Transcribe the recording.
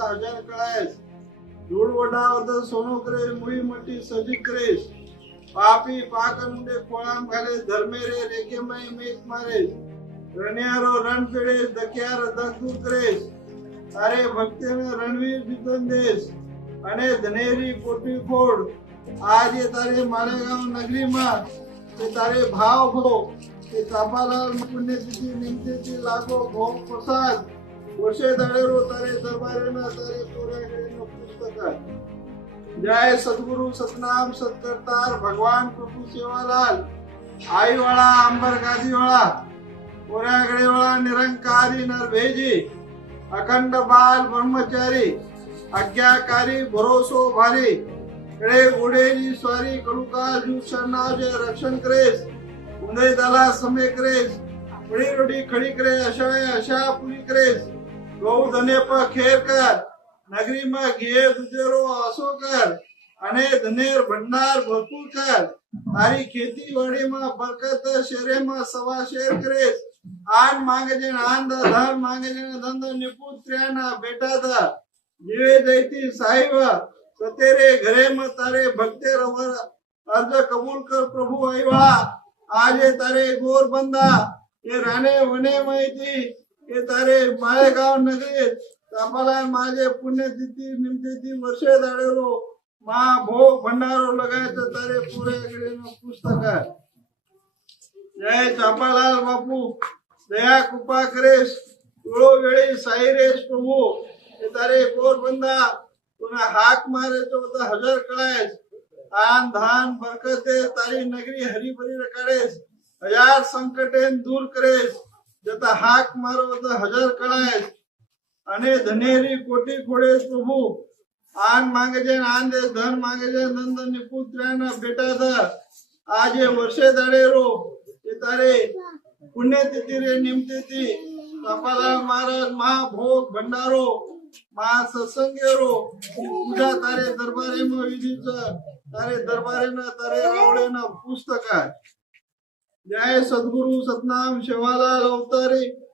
हजार कळायस धूळ वडावत सोनो करे मुळी मटी सजी करेस पापी पाकंडे कोळाम घाले धर्मेरे रेखेमय मेघ मारेस रण्यारो रण फेडेस दक्यार दखदूर करेस तारे भक्तेने रणवीर जितन देस अने धनेरी कोटी फोड आज ये तारे मालेगांव नगरी में ते तारे भाव भो ते चापालाल पुण्यतिथि निमतेची लागो भोग प्रसाद वर्षे दाडेरो तारे दरबारे ना तारे पोऱ्याकडे न पुस्तक जय सद्गुरु सतनाम सत्कर्तार भगवान प्रभु सेवालाल आई वाला अंबर गादी वाला पोऱ्याकडे वाला निरंकारी नरभेजी अखंड बाल ब्रह्मचारी आज्ञाकारी भरोसो भारी कडे घोडेजी स्वारी कळुका जू शरणाजे रक्षण करेस उंदे दला समे करेस बड़ी रोडी खड़ी करे अशा पुरी करेस गौ धने पर खेर कर नगरी में घे दुजेरो आसो कर अने धनेर भंडार भरपूर कर तारी खेती वाड़ी में बरकत शेरे में सवा शेर करेस आन मांगे जन आन धन मांगे जन धंध निपुत्र्याना बेटा था जीवे जयती साहिब सतेरे घरे में तारे भक्ते रवर अर्ज कबूल कर प्रभु आईवा आजे तारे गोर बंदा ये राणे वने माहिती ये तारे मालेगांव नगरी तापाला माझे पुण्यतिथि निमतिथि वर्षे दाडेरो मा भोग भंडारो लगायचं तारे पुऱ्याकडे पुस्तक जय चापालाल बापू दया कृपा करेस वेळो वेळी साईरेस प्रभु ये तारे गोर बंदा तुना हाक मारे तो हजार कळायस आन धान बरकते तारी नगरी हरी भरी रकाडेस हजार संकटे दूर करेस जता हाक मारो तो हजार कळायस अने धनेरी कोटी खोडे प्रभु आन मांगे जन आन दे धन मांगे जन धन धन पुत्र्याना बेटा था आज ये वर्षे दाडेरो ये तारे पुण्यतिथि रे निमतिथि कपालाल महाराज महाभोग भंडारो महा सत्संगेरो पूजा तारे दरबारे में विधीच तारे दरबारे ना तारे आवडे ना पुस्तक जय सद्गुरु सतनाम शिवालाल अवतारी